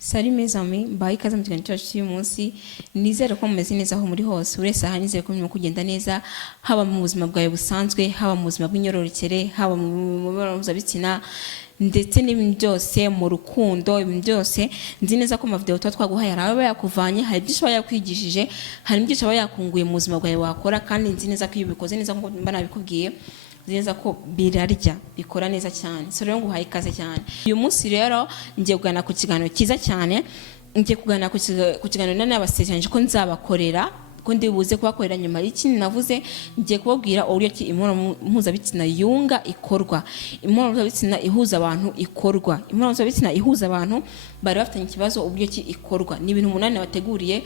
Sari mes amis, mbaye ikaze mu kiganiro cyacu cy'uyu munsi. Nizere ko mumeze neza aho muri hose. Uretse aha nizere ko murimo kugenda neza, haba mu buzima bwawe busanzwe, haba mu buzima bw'imyororokere, haba mu mibonano mpuzabitsina, ndetse n'ibintu byose mu rukundo. Ibintu byose nzi neza ko amavideo tuba twaguhaye hari aba yakuvanye, hari byinshi aba yakwigishije, hari byinshi aba yakunguye mu buzima bwawe wakora, kandi nzi neza ko iyo ubikoze neza nk'uko mba nabikubwiye neza ko birarya bikora neza cyane. So rero nguhaye ikaze cyane. Uyu munsi rero ngiye kuganira ku kiganiro cyiza cyane. Ngiye kuganira ku kiganiro n'abasezeranyije ko nzabakorera, ko ndibuze kubakorera nyuma y'ikindi navuze. Ngiye kubabwira uburyo ki imibonano mpuzabitsina yunga ikorwa, imibonano mpuzabitsina ihuza abantu ikorwa, imibonano mpuzabitsina ihuza abantu bari bafitanye ikibazo, uburyo ki ikorwa. Ni ibintu 8 bateguriye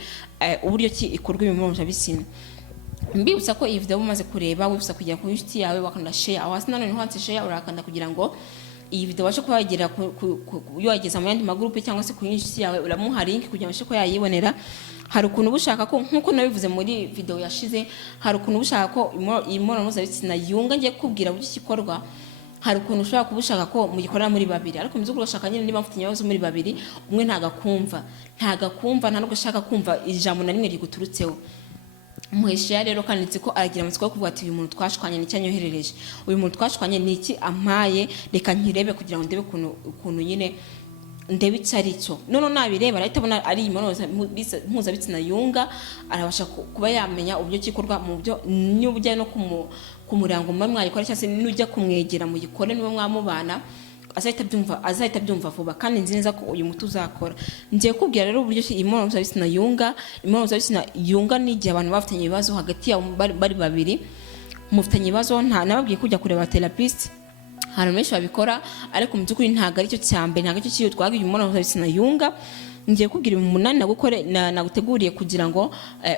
uburyo ki ikorwa imibonano mpuzabitsina. Mbibutsa ko iyi video umaze kureba wibutsa kujya ku inshuti yawe wakanda share, aho hasi nanone ntiwanditse share urakanda kugira ngo iyi video washe kuba yagera yageza mu yandi magroupe cyangwa se ku inshuti yawe, uramuha link kugira ngo ko yayibonera. Hari ukuntu ubushaka ko nkuko nabivuze muri video yashize, hari ukuntu ubushaka ko imibonano mpuzabitsina yunga ngiye kubwira uburyo kikorwa. Hari ukuntu ushaka kubushaka ko mugikorera muri babiri, ariko muzi ko urashaka nyine niba mfite ibibazo muri babiri, umwe ntagakumva nta no gushaka kumva ijambo na rimwe riguturutseho. Muhesha rero kanditse ko aragira amatsiko kuvuga ati uyu muntu twashwanye ni cyanyoherereje, uyu muntu twashwanye ni iki ampaye, reka nkirebe kugira ngo ndebe ukuntu nyine ndebe icari cyo. None nabireba arahita abona ari imibonano mpuzabitsina yunga, arabasha kuba yamenya uburyo kikorwa mu byo n'ubujya no kumurango mwayikora cyangwa se n'ujya kumwegera mu gikore niwe mwamubana azahita byumva vuba, kandi nzi neza ko uyu muti uzakora. Ngiye kubwira rero uburyo imibonano mpuzabitsina yunga. Imibonano mpuzabitsina yunga ni igihe abantu bafitanye ibibazo hagati yabo bari babiri, mufitanye ibibazo. Nababwiye kujya kureba therapist, hari menshi babikora, ariko mu by'ukuri ntabwo ari cyo cyambere, ntabwo cyo kiyo twaga imibonano mpuzabitsina yunga. Ngiye kubwira 8 naguteguriye kugira ngo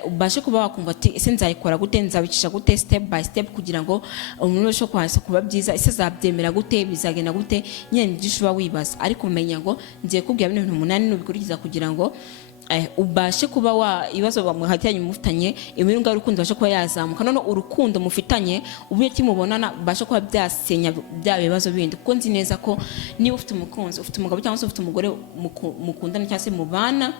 ubashe kuba wakumva ati ese nzayikora gute, nzabicisha gute step by step kugira ngo umuntu wese kwasa kuba byiza, ese zabyemera gute, bizagenda gute, nyine ndishuba wibaza. Ariko umenya ngo ngiye kubwira ibintu 8 nubikurikiza kugira ngo ubashe kuba ibibazo bamuhatanye mufitanye imirunga y'urukundo bashe kuba yazamuka. None urukundo mufitanye ubuye kimubonana bashe kuba byasenya bya bibazo bindi, kuko nzi neza ko niba ufite umukunzi, ufite umugabo cyangwa se ufite umugore mukundana cyangwa se mubana,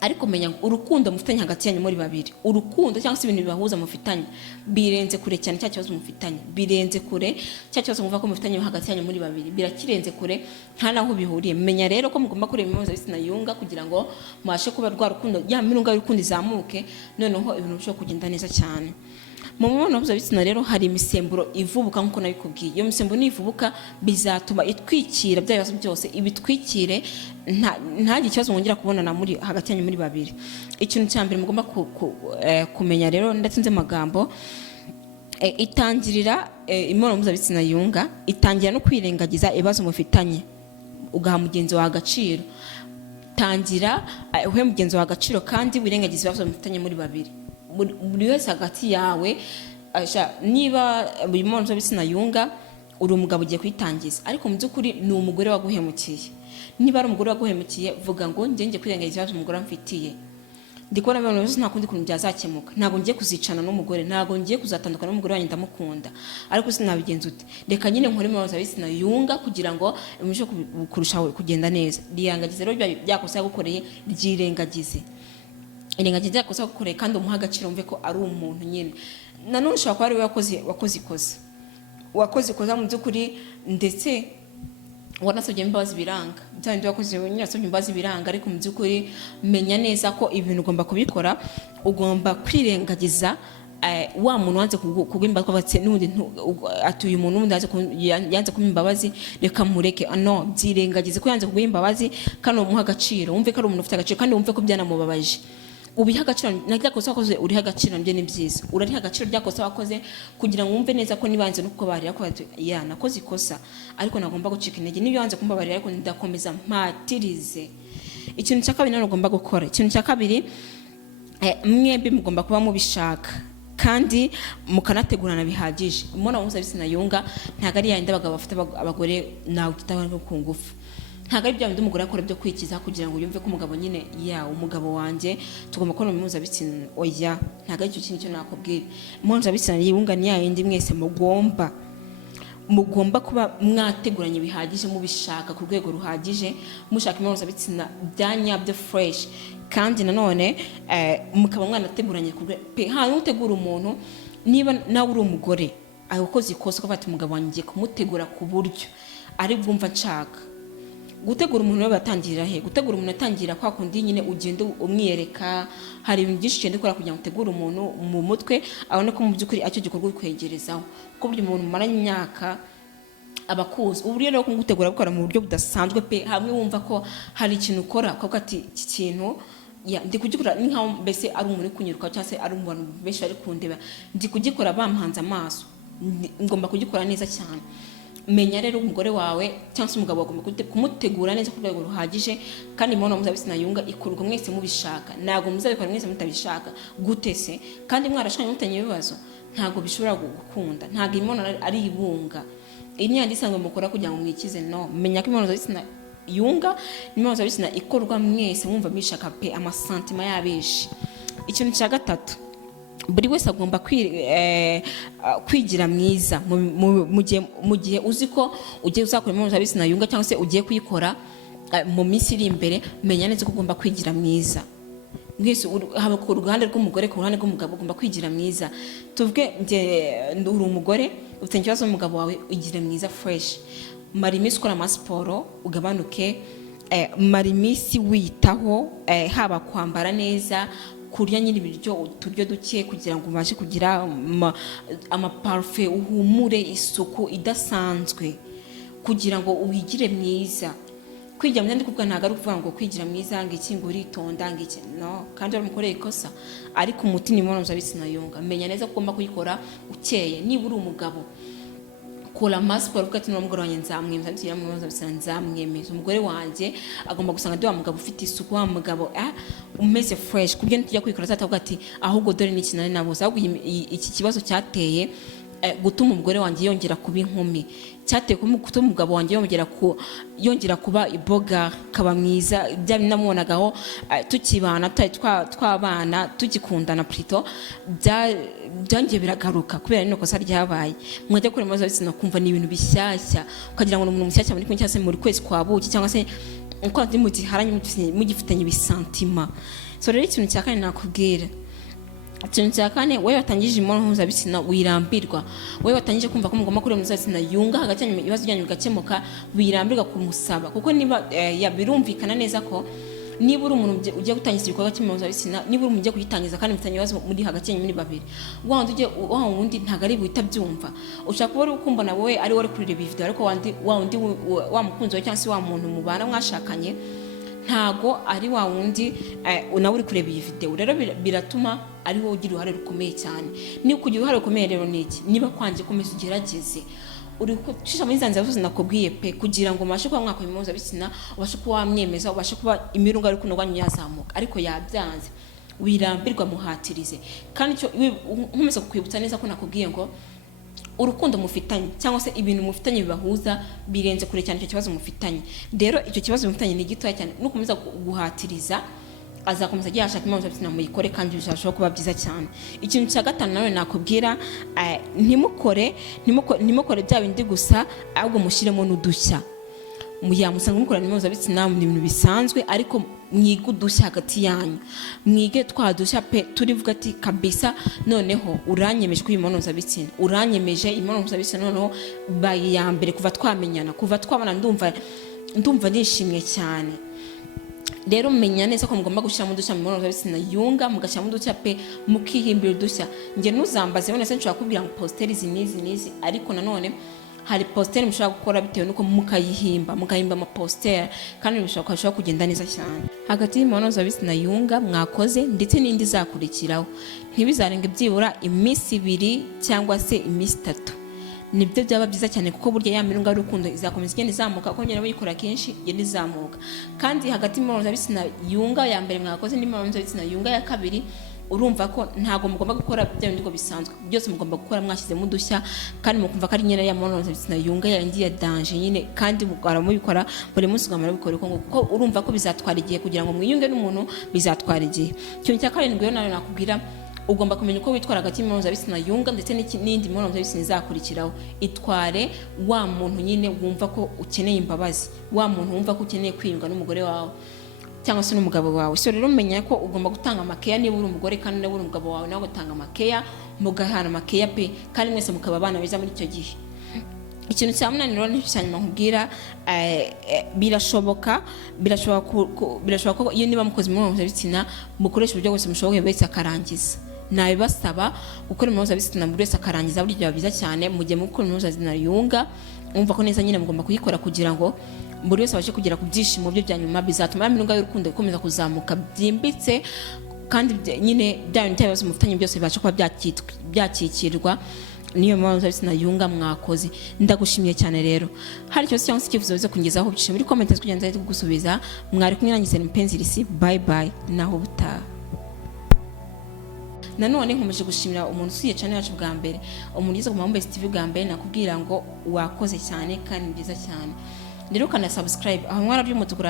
ariko menya urukundo mufitanye hagati yanyu muri babiri, urukundo cyangwa se ibintu bibahuza mufitanye birenze kure cyane cya kibazo mufitanye, birenze kure cya kibazo muvuga ko mufitanye hagati yanyu muri babiri, birakirenze kure nta naho bihuriye. Menya rero ko mugomba kureba imibonano mpuzabitsina yunga kugira ngo mwashe kuba rwa rukundo ya mirunga y'urukundo izamuke, noneho ibintu bishobora kugenda neza cyane. Mu mibonano mpuzabitsina rero hari imisemburo ivubuka nkuko nabikubwiye. Iyo misemburo nivubuka bizatuma itwikira bya bibazo byose, ibitwikire nta ikibazo mwongera kubonana muri hagati yanyu muri babiri. Ikintu cyambere mugomba kumenya rero ndatinze amagambo, itangirira imibonano mpuzabitsina yunga itangira no kwirengagiza ibibazo mufitanye, ugaha mugenzi wawe agaciro. Tangira uhe mugenzi wawe agaciro kandi wirengagiza ibibazo mufitanye muri babiri. Buri wese hagati yawe, niba imibonano mpuzabitsina yunga uri umugabo ugiye kwitangiza, ariko mu by'ukuri ni umugore waguhemukiye. Niba ari umugore waguhemukiye, vuga ngo ngiye kwirengagiza ibibazo umugore amfitiye, ndikora ibintu byose nta kundi kuntu byazakemuka. Ntabwo ngiye kuzicana n'umugore, ntabwo ngiye kuzatandukana n'umugore wanjye ndamukunda, ariko sinabigenza ute, reka nyine nkore imibonano mpuzabitsina yunga kugira ngo imushe kurushaho kugenda neza. Riyangagize rero byakosa yagukoreye, ryirengagize. Irengagize yakosa yagukoreye kandi umuha agaciro, umve ko ari umuntu nyine. Nanone ushobora kuba ari we wakoze ikosa mu by'ukuri, ndetse wanasabye imbabazi biranga, byandi wakoze nyine asabye imbabazi biranga, ariko mu by'ukuri menya neza ko ibintu ugomba kubikora, ugomba kwirengagiza wa muntu wanze kugwimba kwabatse n'undi atuye umuntu n'undi yanze kumpa imbabazi, reka mureke. No, byirengagize ko yanze kugwimba imbabazi kandi umuha agaciro, wumve ko ari umuntu ufite agaciro, kandi wumve ko byanamubabaje. Ubiha agaciro najya kosa wakoze, uriha agaciro nbye ni byiza, urariha agaciro ryakosa wakoze kugira ngo wumve neza ko nibanze no kubarira ko ya nakoze ikosa, ariko nagomba gucika intege. Niyo yanze kumbabarira, ariko ndakomeza mpatirize. Ikintu cya kabiri nagomba gukora, ikintu cya kabiri mwembi mugomba kuba mubishaka kandi mukanategurana bihagije. Imibonano mpuzabitsina yunga ntago ari yandi abagabo bafite abagore nawe tutabana ku ngufu, ntago ari bya bindi umugore akora byo kwikiza kugira ngo yumve ko umugabo nyine umugabo wanjye tugomba kubona imibonano mpuzabitsina. Oya, ntago ari cyo kintu cyo nakubwira. Imibonano mpuzabitsina yunga ni yindi mwese mugomba mugomba kuba mwateguranye bihagije, mubishaka ku rwego ruhagije, mushaka imibonano mpuzabitsina bya nyabyo fresh, kandi nanone mukaba mwanateguranye ku rwego pe. Hanyuma utegura umuntu, niba nawe uri umugore ukoze ikosa ukavuga ati umugabo wanjye ngiye kumutegura ku buryo ari bwumva nshaka. Gutegura umuntu we batangirira he? Gutegura umuntu atangira kwa kundi nyine ugenda umwiyereka, hari ibintu byinshi cyane ukora kugira ngo utegure umuntu mu mutwe abone ko mu by'ukuri acyo gikorwa kwegerezaho, ko buri muntu maranye imyaka abakuzi. Ubu rero ko gutegura gukora mu buryo budasanzwe pe, hamwe wumva ko hari ikintu ukora ukavuga ati iki kintu ndi kugikora ni nkaho mbese ari umuntu kunyuruka cyangwa se ari umuntu benshi bari kundeba, ndi kugikora bampanze amaso, ngomba kugikora neza cyane. Menya rero umugore wawe cyangwa se umugabo wagomba kumutegura neza ku rwego ruhagije, kandi imibonano mpuzabitsina yunga ikorwa mwese mubishaka, ntabwo muzabikora mwese mutabishaka. Gute se? Kandi mwarashanye mutanye ibibazo, ntabwo bishobora gukunda. Ntabwo imibonano ari ibunga imyanda isanzwe mukora kugira ngo mwikize, no. Menya ko imibonano mpuzabitsina yunga, imibonano mpuzabitsina ikorwa mwese mwumva bishaka pe, amasantima yabishi. Ikintu cya gatatu, buri wese agomba kwigira mwiza mu gihe uzi ko ugiye uzakora imibonano mpuzabitsina yunga cyangwa se ugiye kuyikora mu minsi iri imbere. Menya neza ko ugomba kwigira mwiza mwese, haba ku ruhande rw'umugore, ku ruhande rw'umugabo, ugomba kwigira mwiza. Tuvuge uri umugore ufite ikibazo n'umugabo wawe, ugire mwiza fresh. Mara iminsi ukora amasiporo ugabanuke, mara iminsi witaho, haba kwambara neza, kurya nyine ibiryo uturyo duke kugira ngo ubashe kugira amaparufe, uhumure, isuku idasanzwe kugira ngo wigire mwiza. Kwigira mwiza ndikuvuga ntabwo ari ukuvuga ngo kwigira mwiza ngo iki ngo uritonda ngo iki, no. Kandi wari umukoreye ikosa, ariko umuti ni imibonano mpuzabitsina yunga. Menya neza ko ugomba kuyikora ukeye. Niba uri umugabo, kora amasiporo uvuga ati n'umugore wanjye nzamwemeza, ati imibonano mpuzabitsina nzamwemeza. Umugore wanjye agomba gusanga ndi wa mugabo ufite isuku, wa mugabo umeze fresh, ku buryo tujya kwikora atavuga ati ahubwo dore n'iki nari nabuze. Ahubwo iki kibazo cyateye gutuma umugore wanjye yongera kuba inkumi, cyateye gutuma umugabo wanjye yongera kuba iboga, kaba mwiza. Bya binamubonagaho tukibana, twabana tugikundana plutôt, byongeye biragaruka kubera nino kosa ryabaye. Mwajya gukora imibonano mpuzabitsina kumva ni ibintu bishyashya, ukagira ngo ni umuntu mushyashya muri kumwe, cyangwa se muri kwezi kwa buki, cyangwa se uko ndi mu giharanye mugifitanye ibisantima. So rero ikintu cya kane nakubwira, ikintu cya kane, wowe watangije imibonano mpuzabitsina wirambirwa, wowe watangije kumva ko mugomba kureba mpuzabitsina yunga hagati yanyu, ibibazo byanyu bigakemuka, wirambirwa kumusaba. Kuko niba birumvikana neza ko niba uri umuntu ugiye gutangiza ibikorwa cy'imibonano mpuzabitsina, niba uri umuntu ugiye kugitangiza kandi mufitanye ibibazo muri hagati yanyu muri babiri, wa wundi ntabwo ari buhita byumva. Ushaka kuba uri kumbona wowe ari wowe kureba iyi video, ariko wa mukunzi wawe cyangwa se wa muntu mubana mwashakanye ntago ari wa wundi nawe uri kureba iyi video. Rero biratuma ari wowe ugira uruhare rukomeye cyane. Niba kugira uruhare rukomeye rero niki, niba kwanje komeza ugerageze uri kushisha muri zanzira zose nakubwiye pe, kugira ngo umashe kuba mwakora imibonano mpuzabitsina, ubashe kuba wamwemeza, ubashe kuba imirunga ari kunogwanyu yazamuka. Ariko yabyanze, wirambirwa, muhatirize. Kandi cyo nkomeza kukwibutsa neza ko nakubwiye ngo urukundo mufitanye cyangwa se ibintu mufitanye bibahuza birenze kure cyane icyo kibazo mufitanye. Rero icyo kibazo mufitanye ni gitoya cyane, nukomeza guhatiriza azakomeza agiye ashaka imibonano mpuzabitsina muyikore, kandi bizashobora kuba byiza cyane. Ikintu cya gatanu nawe nakubwira, ntimukore bya bindi gusa, ahubwo mushyiremo n'udushya. Musanga mukora imibonano mpuzabitsina mu bintu bisanzwe, ariko mwige udushya hagati yanyu, mwige twadushya pe, turivuga ati kabisa noneho uranyemeje ko imibonano mpuzabitsina, uranyemeje imibonano mpuzabitsina noneho ya mbere kuva twamenyana, kuva twabana ndumva nishimye cyane. Rero menya neza ko mugomba gushyiramo udushya mu mibonano mpuzabitsina yunga, mugashyiramo udushya pe, mukihimbira udushya. Njye ntuzambaze wenda se nshobora kubwira ngo posteri izi n'izi, ariko nanone hari posteri mushobora gukora bitewe nuko mukayihimba amaposteri, kandi bishobora kugenda neza cyane. Hagati y'imibonano mpuzabitsina yunga mwakoze ndetse n'indi izakurikiraho, ntibizarenga byibura iminsi 2 cyangwa se iminsi 3. Nibyo byaba byiza cyane, kuko burya ya mirunga y'urukundo izakomeza igenda izamuka, ko nyine bayikora kenshi igenda izamuka. Kandi hagati y'imibonano mpuzabitsina yunga ya mbere mwakoze n'imibonano mpuzabitsina yunga ya kabiri, urumva ko ntago mugomba gukora bya bindi ngo bisanzwe, byose mugomba gukora mwashyizemo udushya, kandi mukumva ko ari nyine ya mibonano mpuzabitsina yunga yandi ya danger nyine, kandi mubikora buri munsi ugamara bikora, kuko urumva ko bizatwara igihe kugira ngo mwiyunge n'umuntu, bizatwara igihe. Ikintu cya karindwi rero nawe nakubwira, ugomba kumenya uko witwara hagati y'imibonano mpuzabitsina yunga ndetse n'indi mibonano mpuzabitsina izakurikiraho. Itware wa muntu nyine wumva ko ukeneye imbabazi, wa muntu wumva ko ukeneye kwiyunga n'umugore wawe cyangwa se n'umugabo wawe. So rero menya ko ugomba gutanga amakeya niba uri umugore, kandi niba uri umugabo wawe nawe gutanga amakeya, mugahana amakeya pe, kandi mwese mukaba abana beza muri icyo gihe. Ikintu cya munani rero nicyo cyanyuma nkubwira, birashoboka ko iyo niba mukoze imibonano mpuzabitsina mukoresha uburyo bwose mushoboye wese akarangiza. Nabibasaba gukora imibonano mpuzabitsina buri wese akarangiza, buryo biba byiza cyane. Mu gihe mukora imibonano mpuzabitsina yunga, umva ko neza nyine mugomba kuyikora kugira ngo buri wese abashe kugera ku byishimo bye bya nyuma, bizatuma ya mirunga y'urukundo ikomeza kuzamuka byimbitse, kandi nyine bya bintu byose mufitanye byose bibasha kuba byakikirwa niyo mibonano mpuzabitsina yunga mwakoze. Ndagushimiye cyane rero. Hari ikibazo cyangwa se icyifuzo uze kungezaho, bicishe muri comment kugira ngo nzahite kugusubiza. Mwari kumwe nanjye Zari Mpenzi Lucy, bye bye, naho butaha. Nanone nkomeje gushimira umuntu usuye channel yacu bwa mbere, umuntu yize ku Mambesi TV bwa mbere, nakubwira ngo wakoze cyane kandi byiza cyane. Rero kana subscribe aho mwara by'umutuku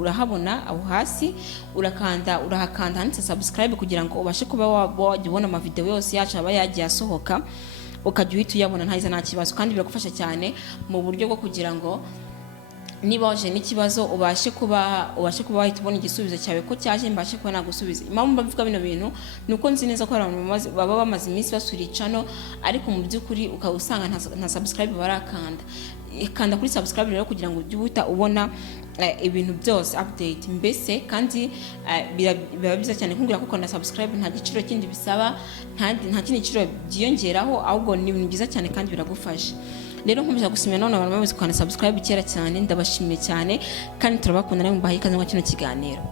urahabona aho hasi, urahakanda handitse subscribe kugira ngo ubashe kuba wajya ama video yose yacu aba yagiye asohoka, ukajya uhita uyabona ntahiza nta kibazo. Kandi biragufasha cyane mu buryo bwo kugira ngo niba waje n'ikibazo ubashe kuba wahita ubona igisubizo cyawe ko cyaje, mbashe kuba nagusubiza. Impamvu mbavuga bino bintu nuko nzi neza ko abantu baba bamaze iminsi basura channel, ariko mu by'ukuri ukawusanga nta subscribe barakanda. Kanda kuri subscribe rero kugira ngo ujye uhita ubona ibintu byose update mbese. Kandi biba byiza cyane kumbwira ko na subscribe nta giciro kindi bisaba, nta kindi giciro byiyongeraho, ahubwo ni ibintu byiza cyane kandi biragufasha. Rero nkomeje gusimira none abantu bamaze kwana subscribe kera cyane, ndabashimiye cyane kandi turabakunda, namwe mbahaye ikaze mu kino kiganiro.